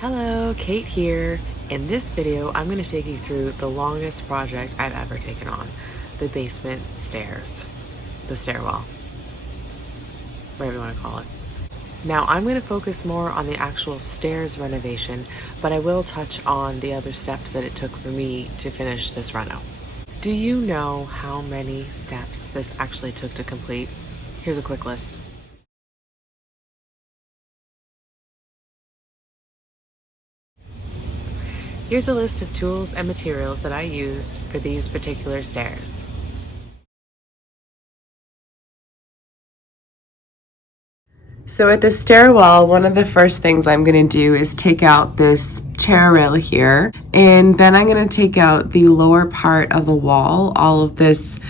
Hello, Kate here. In this video, I'm going to take you through the longest project I've ever taken on, the basement stairs, the stairwell, whatever you want to call it. Now, I'm going to focus more on the actual stairs renovation, but I will touch on the other steps that it took for me to finish this reno. Do you know how many steps this actually took to complete? Here's a quick list. Here's a list of tools and materials that I used for these particular stairs. So at the stairwell, one of the first things I'm going to do is take out this chair rail here, and then I'm going to take out the lower part of the wall, all of this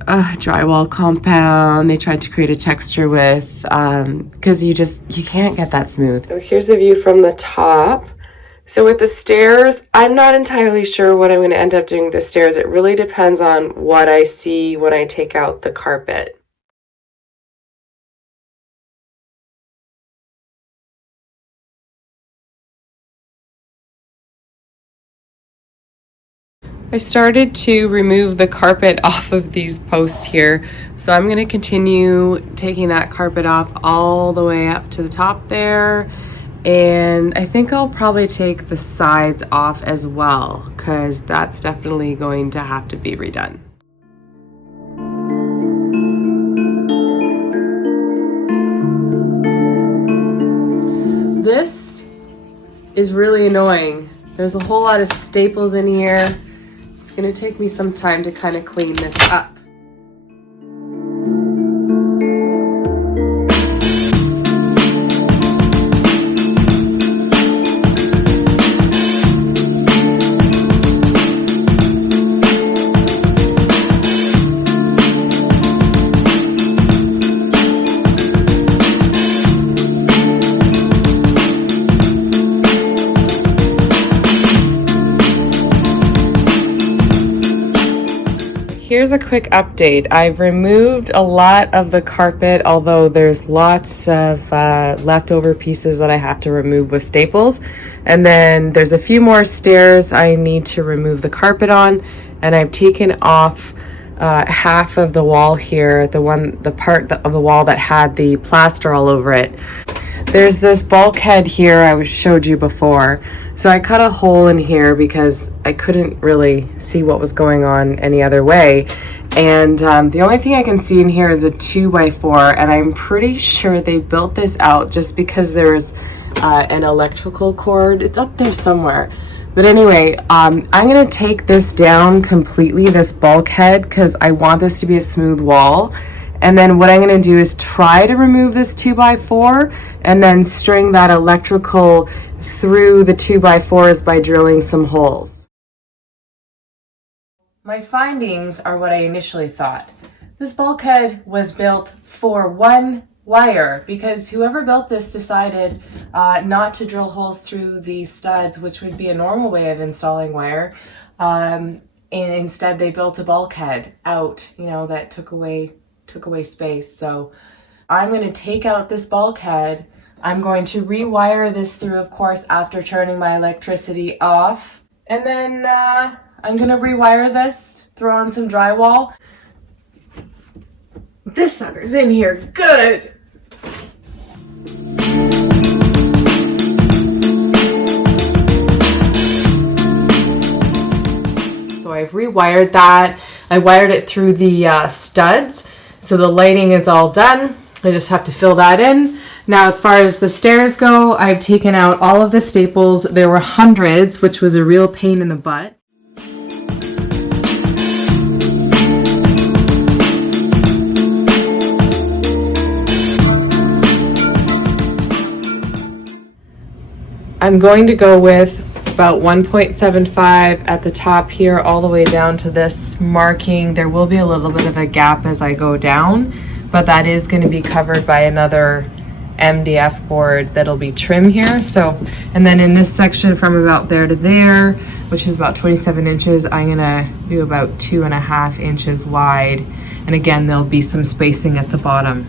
drywall compound they tried to create a texture with, because you can't get that smooth. So here's a view from the top. So with the stairs, I'm not entirely sure what I'm going to end up doing with the stairs. It really depends on what I see when I take out the carpet. I started to remove the carpet off of these posts here, so I'm going to continue taking that carpet off all the way up to the top there, and I think I'll probably take the sides off as well, because that's definitely going to have to be redone. This is really annoying. There's a whole lot of staples in here. It's going to take me some time to kind of clean this up. Here's a quick update. I've removed a lot of the carpet, although there's lots of leftover pieces that I have to remove with staples. And then there's a few more stairs I need to remove the carpet on, and I've taken off half of the wall here, the part of the wall that had the plaster all over it. There's this bulkhead here I showed you before. So I cut a hole in here because I couldn't really see what was going on any other way. And the only thing I can see in here is a 2x4, and I'm pretty sure they built this out just because there's an electrical cord. It's up there somewhere. But anyway, I'm gonna take this down completely, this bulkhead, because I want this to be a smooth wall. And then what I'm going to do is try to remove this 2x4 and then string that electrical through the 2x4s by drilling some holes. My findings are what I initially thought. This bulkhead was built for one wire because whoever built this decided not to drill holes through these studs, which would be a normal way of installing wire. And instead they built a bulkhead out, that took away space. So I'm going to take out this bulkhead. I'm going to rewire this through, of course, after turning my electricity off. And then I'm going to rewire this, throw on some drywall. This sucker's in here good. So I've rewired that. I wired it through the studs. So the lighting is all done. I just have to fill that in. Now, as far as the stairs go, I've taken out all of the staples. There were hundreds, which was a real pain in the butt. I'm going to go with about 1.75 at the top here all the way down to this marking. There will be a little bit of a gap as I go down, but that is going to be covered by another MDF board that'll be trim here. So, and then in this section from about there to there, which is about 27 inches, I'm gonna do about 2.5 inches wide. And again, there'll be some spacing at the bottom.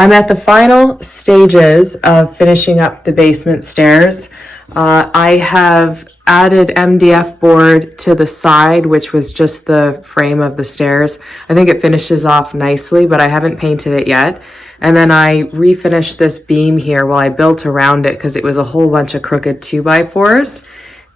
I'm at the final stages of finishing up the basement stairs. I have added MDF board to the side, which was just the frame of the stairs. I think it finishes off nicely, but I haven't painted it yet. And then I refinished this beam here while I built around it because it was a whole bunch of crooked 2x4s.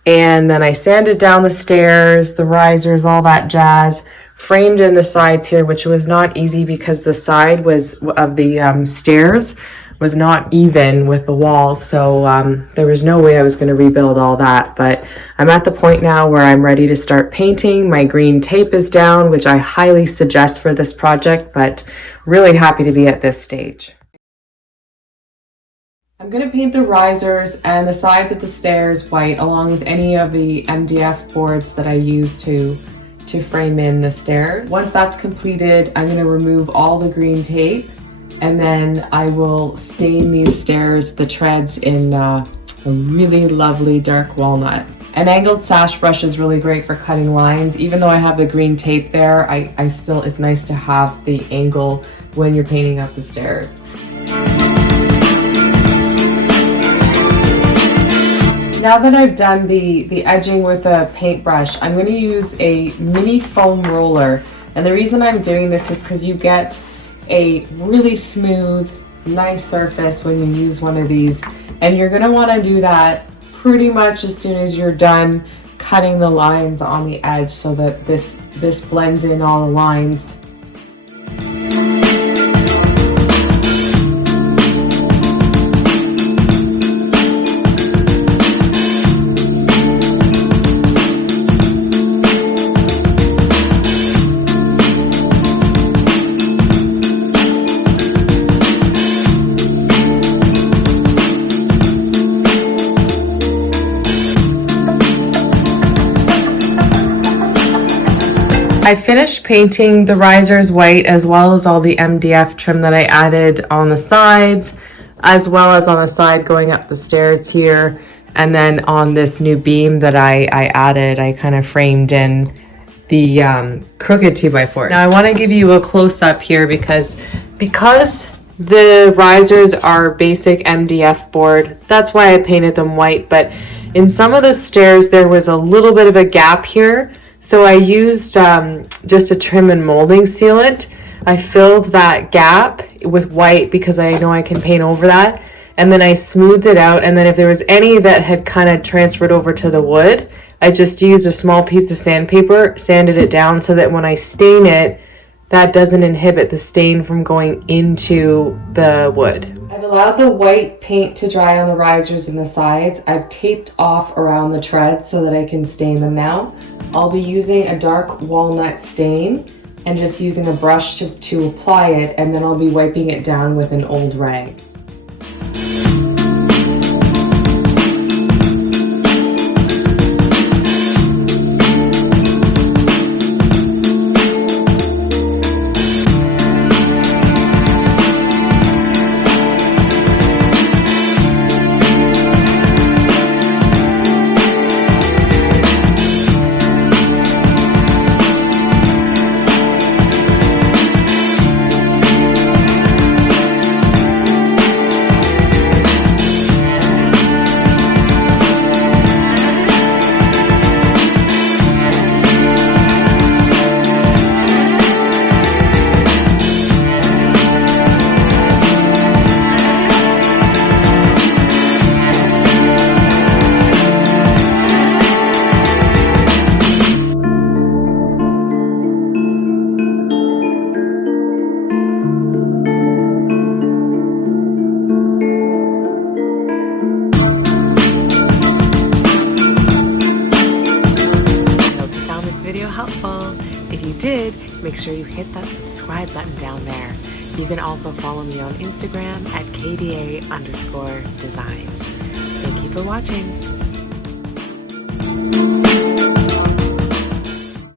And then I sanded down the stairs, the risers, all that jazz. Framed in the sides here, which was not easy because the side was of the stairs was not even with the walls, so there was no way I was going to rebuild all that. But I'm at the point now where I'm ready to start painting. My green tape is down, which I highly suggest for this project, but really happy to be at this stage. I'm going to paint the risers and the sides of the stairs white, along with any of the MDF boards that I used to frame in the stairs. Once that's completed, I'm going to remove all the green tape, and then I will stain these stairs, the treads, in a really lovely dark walnut. An angled sash brush is really great for cutting lines. Even though I have the green tape there, I still, it's nice to have the angle when you're painting up the stairs. Now that I've done the edging with a paintbrush, I'm going to use a mini foam roller. And the reason I'm doing this is because you get a really smooth, nice surface when you use one of these. And you're going to want to do that pretty much as soon as you're done cutting the lines on the edge so that this blends in all the lines. I finished painting the risers white, as well as all the MDF trim that I added on the sides, as well as on the side going up the stairs here. And then on this new beam that I added, I kind of framed in the crooked 2x4. Now I want to give you a close-up here because the risers are basic MDF board. That's why I painted them white, but in some of the stairs there was a little bit of a gap here. So I used just a trim and molding sealant. I filled that gap with white because I know I can paint over that. And then I smoothed it out. And then if there was any that had kind of transferred over to the wood, I just used a small piece of sandpaper, sanded it down so that when I stain it, that doesn't inhibit the stain from going into the wood. I've allowed the white paint to dry on the risers and the sides. I've taped off around the treads so that I can stain them now. I'll be using a dark walnut stain and just using a brush to apply it, and then I'll be wiping it down with an old rag. Helpful. If you did, make sure you hit that subscribe button down there. You can also follow me on Instagram at KDA_designs. Thank you for watching.